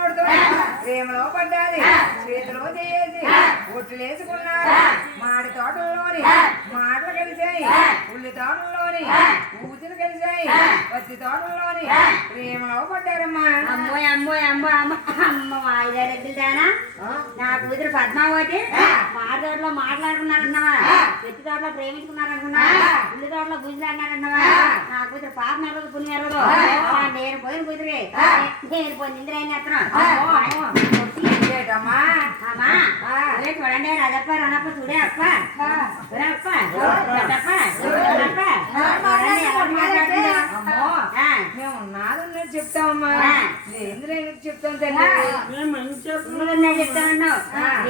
పడినోడుతో ప్రేమలో పడ్డాది చేతిలో చేసి ఒట్టులేసుకున్నారు మాడి తోటల్లోని మాటలు కలిశాయి ఉల్లి తోటల్లోని ఊతులు కలిశాయి పత్తి తోటల్లోని ప్రేమలో పడ్డారమ్మా. అమ్మో అమ్మో అమ్మో అమ్మ అమ్మ వాయిదానా నా కూతురు పద్మావతి మాడి తోటలో మాట్లాడుకున్నారన్నావా, పత్తి తోటలో ప్రేమించుకున్నారనుకున్నావా, ఉల్లి తోటలో గుంజులాడినారన్నావా. నా కూతురు పాప నెరదు పుణ్యం ఎరదు నేను పోయిన కూతురి నేను పోయి నిందిరైన చూడండి రాజప్ప రణప్ప చూడే అప్ప మేము నాదు చెప్తామమ్మా ఏంద్రైనా చెప్తాం చెప్తానన్నావు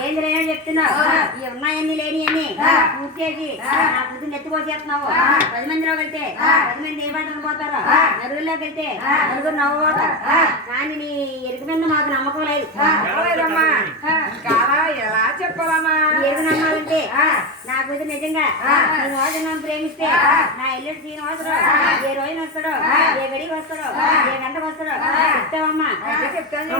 ఏంద్రైనా చెప్తున్నావు ఈ ఉన్నాయన్ని లేని అని పూర్తి నా కూతురు ఎత్తుకోసేస్తున్నావు. 10 మందిలో వెళ్తే 10 మంది ఏ పంటలు పోతారో, నలుగురిలోకి వెళ్తే నలుగురు నవ్వుతారు. కానీ నీ ఎరుకు మీద మాకు నమ్మకం లేదు. ఎలా చెప్పాలమ్మా ఎరుకు నమ్మాలంటే నా కూతురు నిజంగా శ్రీనివాసం ప్రేమిస్తే నా ఇల్లు శ్రీనివాసుడు ఏ రోజున వస్తాడో, ఏ గడికి వస్తాడో, ఏ గంటకు వస్తాడో చెప్తావమ్మా. చెప్తాను.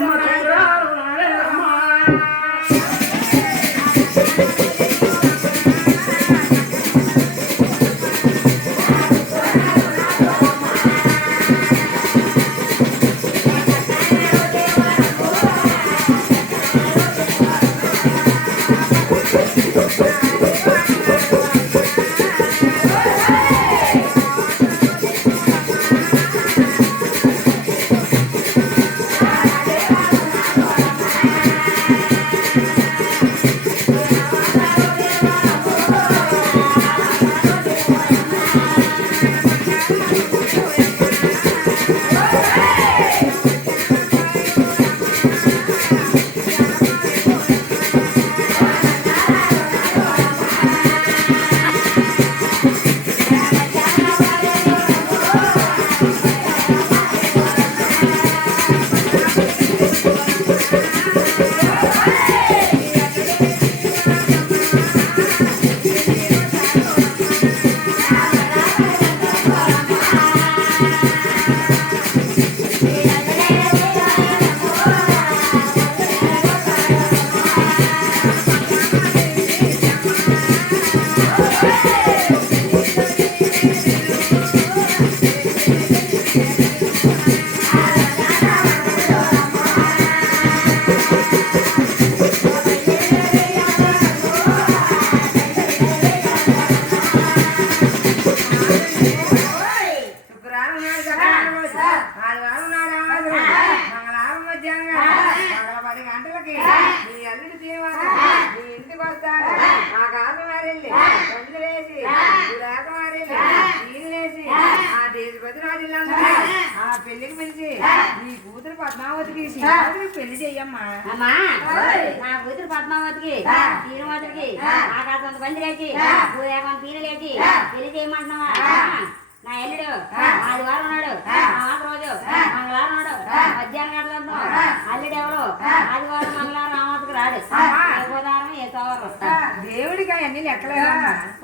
పెళ్లికి పిలిచి నీ కూతురు పద్మావతికి పెళ్లి చెయ్యమ్మా. నా కూతురు పద్మావతికి శ్రీనివాసుడికి ఆకాశం పంది లేచి తీరు లేచి పెళ్లి చేయమంటున్నావా. నా ఎల్లుడు ఆదివారం నాడు రోజు మంగళవారం నాడు మధ్యాహ్నం గంటలు అల్లుడు ఎవరు ఆదివారం మంగళవారం రామాతకు రాడు. గోదావరం ఏ సోమవారం దేవుడికి అవన్నీ లెక్కలేదా.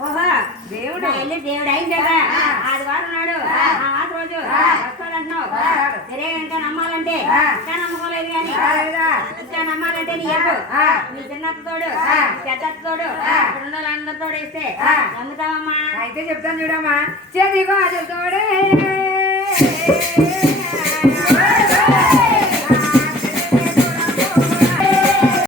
ఓహో దేవుడు ఎల్లుడు దేవుడు అయిన కదా ఆదివారం నాడు రోజు వస్తాడంటున్నావు. సరే ఇంకా నమ్మాలంటే ఇంకా నమ్మకోలేదు కానీ ఇంకా నమ్మాలంటే నీ ఎప్పుడు నీ చిన్నతోడు పెద్దతోడు 2 తోడు ఇస్తే నమ్ముతావమ్మా. అయితే చెప్తాను చూడమ్మా. చెదిగో తోడే